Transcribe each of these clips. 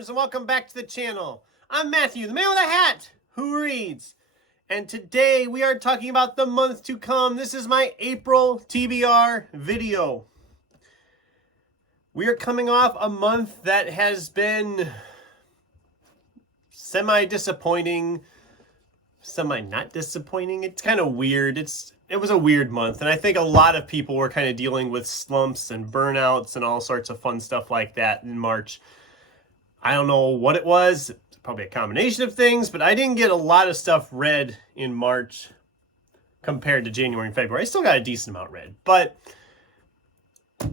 listeners, and welcome back to the channel. I'm Matthew, the man with a hat who reads. And today we are talking about the month to come. This is my April TBR video. We are coming off a month that has been semi-disappointing, semi-not disappointing. It's kind of weird. It was a weird month, and I think a lot of people were kind of dealing with slumps and burnouts and all sorts of fun stuff like that in March. I don't know what it was. It's probably a combination of things, but I didn't get a lot of stuff read in March compared to January and February. I still got a decent amount read, but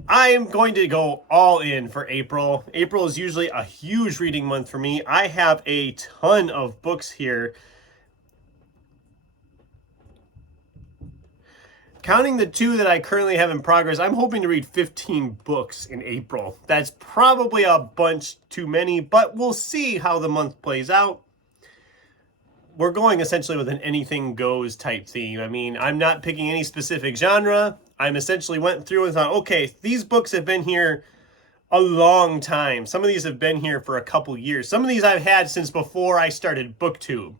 I am going to go all in for April. April is usually a huge reading month for me. I have a ton of books here. Counting the 2 that I currently have in progress, I'm hoping to read 15 books in April. That's probably a bunch too many, but we'll see how the month plays out. We're going essentially with an anything goes type theme. I mean, I'm not picking any specific genre. I'm essentially went through and thought, okay, these books have been here a long time. Some of these have been here for a couple years. Some of these I've had since before I started BookTube.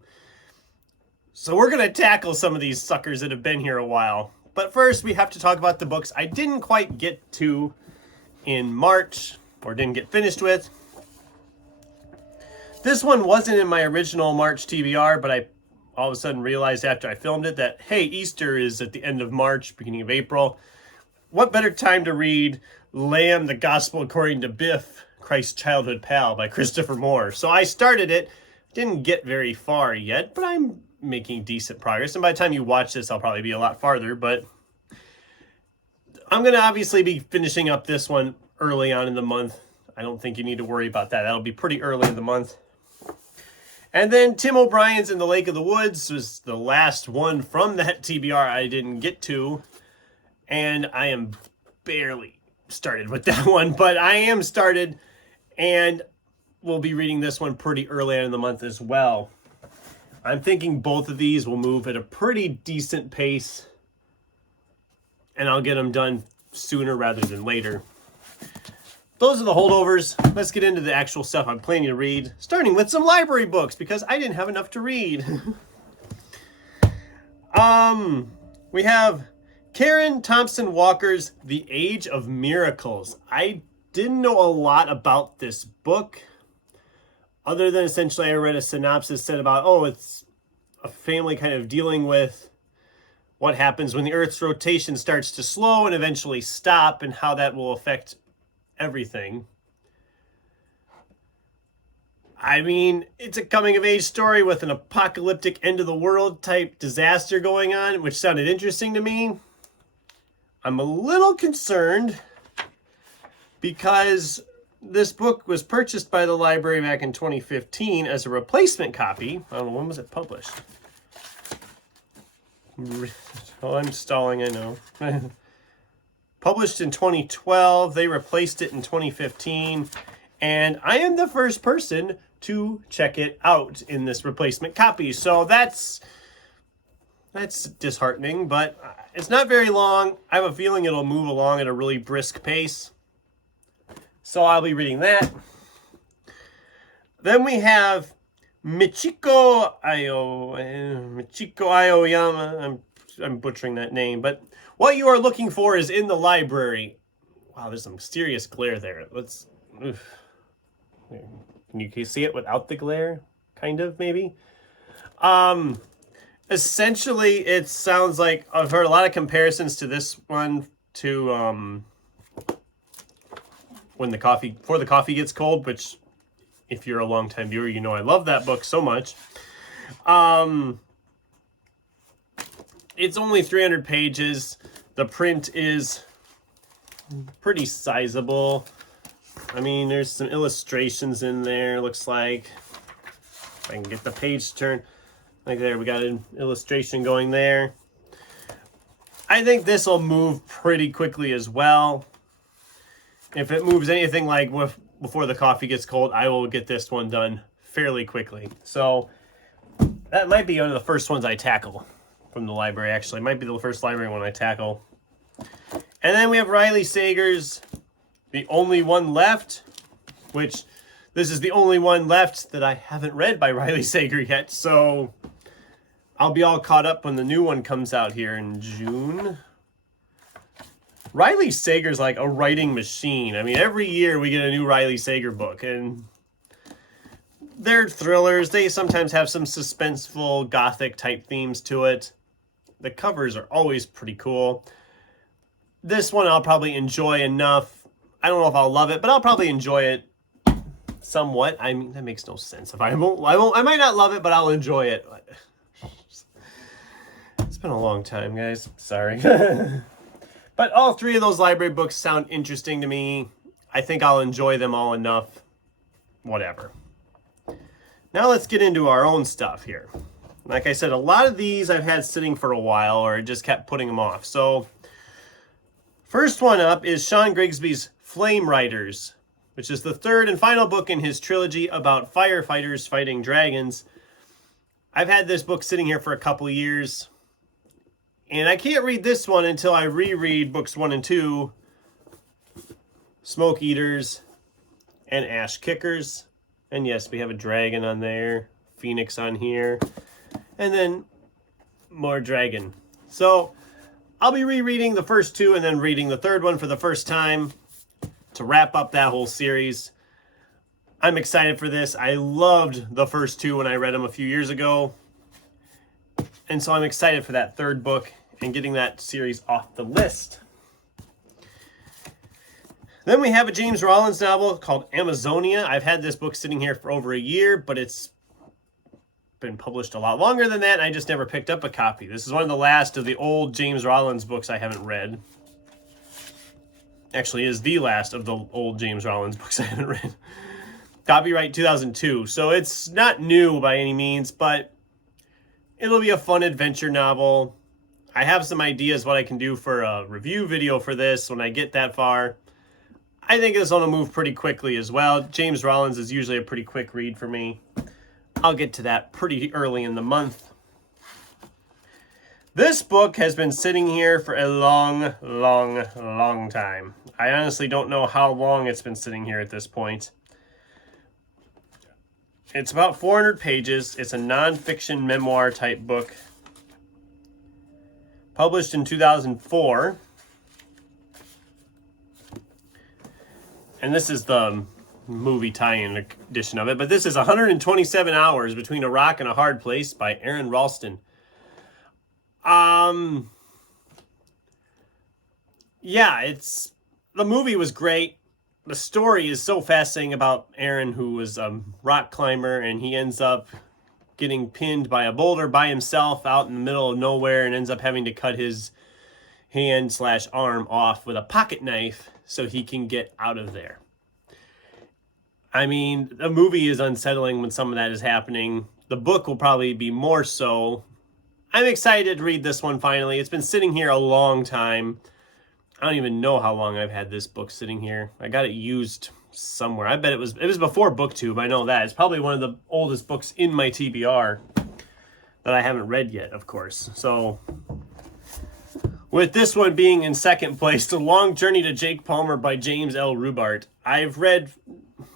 So we're going to tackle some of these suckers that have been here a while. But first, we have to talk about the books I didn't quite get to in March, or didn't get finished with. This one wasn't in my original March TBR, but I all of a sudden realized after I filmed it that, hey, Easter is at the end of March, beginning of April. What better time to read Lamb, the Gospel According to Biff, Christ's Childhood Pal by Christopher Moore. So I started it, didn't get very far yet, but I'm making decent progress, and by the time you watch this I'll probably be a lot farther, but I'm going to obviously be finishing up this one early on in the month. I don't think you need to worry about that. That'll be pretty early in the month. And then Tim O'Brien's In the Lake of the Woods was the last one from that TBR I didn't get to, and I am barely started with that one, but I am started, and we'll be reading this one pretty early on in the month as well. I'm thinking both of these will move at a pretty decent pace, and I'll get them done sooner rather than later. Those are the holdovers. Let's get into the actual stuff I'm planning to read, starting with some library books, because I didn't have enough to read. We have Karen Thompson Walker's The Age of Miracles. I didn't know a lot about this book, other than essentially I read a synopsis said about, oh, it's a family kind of dealing with what happens when the Earth's rotation starts to slow and eventually stop, and how that will affect everything. I mean, it's a coming-of-age story with an apocalyptic end-of-the-world type disaster going on, which sounded interesting to me. I'm a little concerned because this book was purchased by the library back in 2015 as a replacement copy. I don't know, when was it published? Oh, I'm stalling, I know. Published in 2012. They replaced it in 2015. And I am the first person to check it out in this replacement copy. So that's disheartening, but it's not very long. I have a feeling it'll move along at a really brisk pace. So I'll be reading that. Then we have Michiko Aoyama. I'm butchering that name, but What You Are Looking For Is in the Library. Wow, there's some serious glare there. Can you see it without the glare? Kind of, maybe. Essentially, it sounds like I've heard a lot of comparisons to this one to Before the Coffee Gets Cold, which, if you're a longtime viewer, you know I love that book so much. It's only 300 pages. The print is pretty sizable. I mean, there's some illustrations in there, looks like. If I can get the page turned. Like there, we got an illustration going there. I think this will move pretty quickly as well. If it moves anything like Before the Coffee Gets Cold, I will get this one done fairly quickly. So that might be one of the first ones I tackle from the library, actually. It might be the first library one I tackle. And then we have Riley Sager's The Only One Left, which This is the only one left that I haven't read by Riley Sager yet, so I'll be all caught up when the new one comes out here in June. Riley Sager's like a writing machine. I mean, every year we get a new Riley Sager book, and they're thrillers. They sometimes have some suspenseful, gothic-type themes to it. The covers are always pretty cool. This one I'll probably enjoy enough. I don't know if I'll love it, but I'll probably enjoy it somewhat. I mean, that makes no sense. I might not love it, but I'll enjoy it. It's been a long time, guys. Sorry. But all three of those library books sound interesting to me. I think I'll enjoy them all enough. Whatever. Now let's get into our own stuff here. Like I said, a lot of these I've had sitting for a while, or just kept putting them off. So, first one up is Sean Grigsby's Flame Riders, which is the third and final book in his trilogy about firefighters fighting dragons. I've had this book sitting here for a couple of years, and I can't read this one until I reread books 1 and 2, Smoke Eaters and Ash Kickers. And yes, we have a dragon on there, Phoenix on here, and then more dragon. So I'll be rereading the first two and then reading the third one for the first time to wrap up that whole series. I'm excited for this. I loved the first two when I read them a few years ago. And so I'm excited for that third book and getting that series off the list. Then we have a James Rollins novel called Amazonia. I've had this book sitting here for over a year, but it's been published a lot longer than that, and I just never picked up a copy. This is one of the last of the old James Rollins books I haven't read. Actually, is the last of the old James Rollins books I haven't read. Copyright 2002, so it's not new by any means, but it'll be a fun adventure novel. I have some ideas what I can do for a review video for this when I get that far. I think this one will move pretty quickly as well. James Rollins is usually a pretty quick read for me. I'll get to that pretty early in the month. This book has been sitting here for a long, long, long time. I honestly don't know how long it's been sitting here at this point. It's about 400 pages. It's a nonfiction memoir type book. Published in 2004. And this is the movie tie-in edition of it. But this is 127 Hours Between a Rock and a Hard Place by Aaron Ralston. Yeah, the movie was great. The story is so fascinating about Aaron, who was a rock climber, and he ends up getting pinned by a boulder by himself out in the middle of nowhere and ends up having to cut his hand/arm off with a pocket knife so he can get out of there. I mean, the movie is unsettling when some of that is happening. The book will probably be more so. I'm excited to read this one finally. It's been sitting here a long time. I don't even know how long I've had this book sitting here. I got it used somewhere. I bet it was before BookTube. I know that. It's probably one of the oldest books in my TBR that I haven't read yet, of course. So with this one being in second place, The Long Journey to Jake Palmer by James L. Rubart. I've read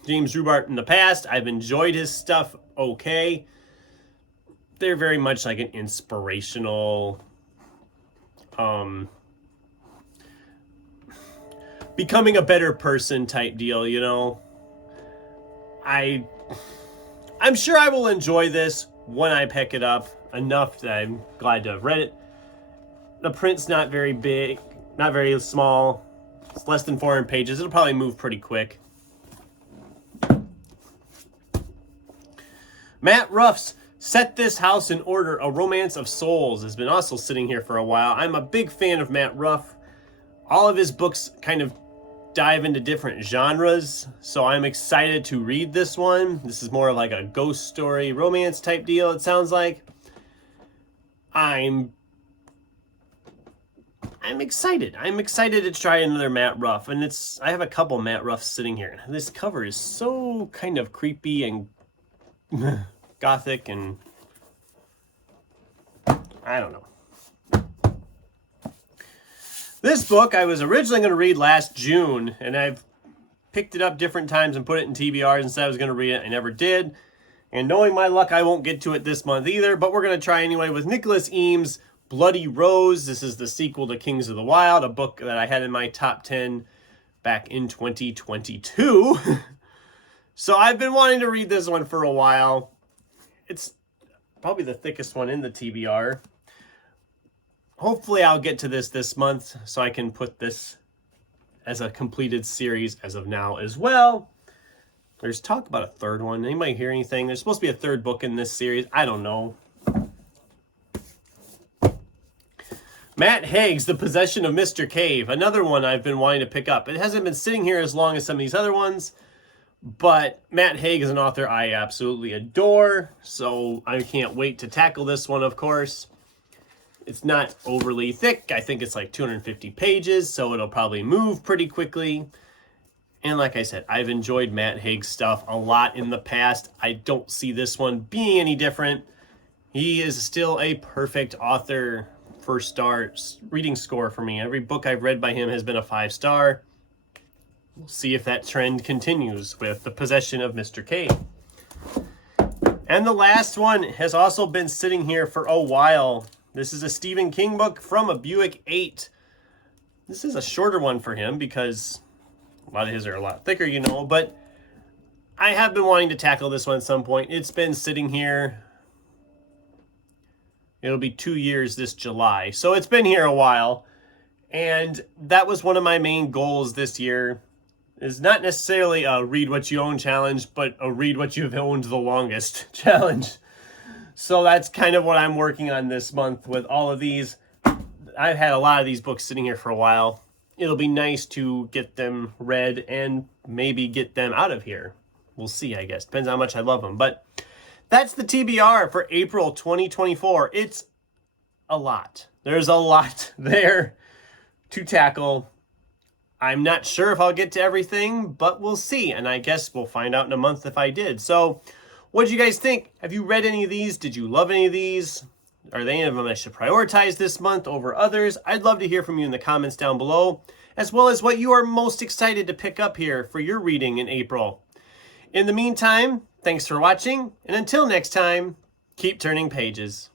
James Rubart in the past. I've enjoyed his stuff okay. They're very much like an inspirational, becoming a better person type deal, you know. I'm sure I will enjoy this when I pick it up enough that I'm glad to have read it. The print's not very big, not very small. It's less than 400 pages. It'll probably move pretty quick. Matt Ruff's Set This House in Order, A Romance of Souls has been also sitting here for a while. I'm a big fan of Matt Ruff. All of his books kind of dive into different genres, so I'm excited to read this one. This is more of like a ghost story, romance type deal, it sounds like. I'm excited. I'm excited to try another Matt Ruff, and I have a couple Matt Ruffs sitting here. This cover is so kind of creepy and gothic, and I don't know. This book I was originally going to read last June, and I've picked it up different times and put it in TBRs and said I was going to read it. I never did. And knowing my luck, I won't get to it this month either, but we're going to try anyway with Nicholas Eames' Bloody Rose. This is the sequel to Kings of the Wild, a book that I had in my top 10 back in 2022. So I've been wanting to read this one for a while. It's probably the thickest one in the TBR. Hopefully I'll get to this month so I can put this as a completed series as of now as well. There's talk about a third one. Anybody hear anything? There's supposed to be a third book in this series. I don't know. Matt Haig's The Possession of Mr. Cave. Another one I've been wanting to pick up. It hasn't been sitting here as long as some of these other ones, but Matt Haig is an author I absolutely adore, so I can't wait to tackle this one, of course. It's not overly thick. I think it's like 250 pages, so it'll probably move pretty quickly. And like I said, I've enjoyed Matt Haig's stuff a lot in the past. I don't see this one being any different. He is still a perfect author. First star reading score for me. Every book I've read by him has been a 5-star. We'll see if that trend continues with The Possession of Mr. Cave. And the last one has also been sitting here for a while. This is a Stephen King book from a Buick 8. This is a shorter one for him because a lot of his are a lot thicker, you know, but I have been wanting to tackle this one at some point. It's been sitting here. It'll be 2 years this July. So it's been here a while. And that was one of my main goals this year. Is not necessarily a read what you own challenge, but a read what you've owned the longest challenge. So that's kind of what I'm working on this month with all of these. I've had a lot of these books sitting here for a while. It'll be nice to get them read and maybe get them out of here. We'll see, I guess. Depends on how much I love them. But that's the TBR for April 2024. It's a lot. There's a lot there to tackle. I'm not sure if I'll get to everything, but we'll see. And I guess we'll find out in a month if I did. So what did you guys think? Have you read any of these? Did you love any of these? Are there any of them I should prioritize this month over others? I'd love to hear from you in the comments down below, as well as what you are most excited to pick up here for your reading in April. In the meantime, thanks for watching, and until next time, keep turning pages.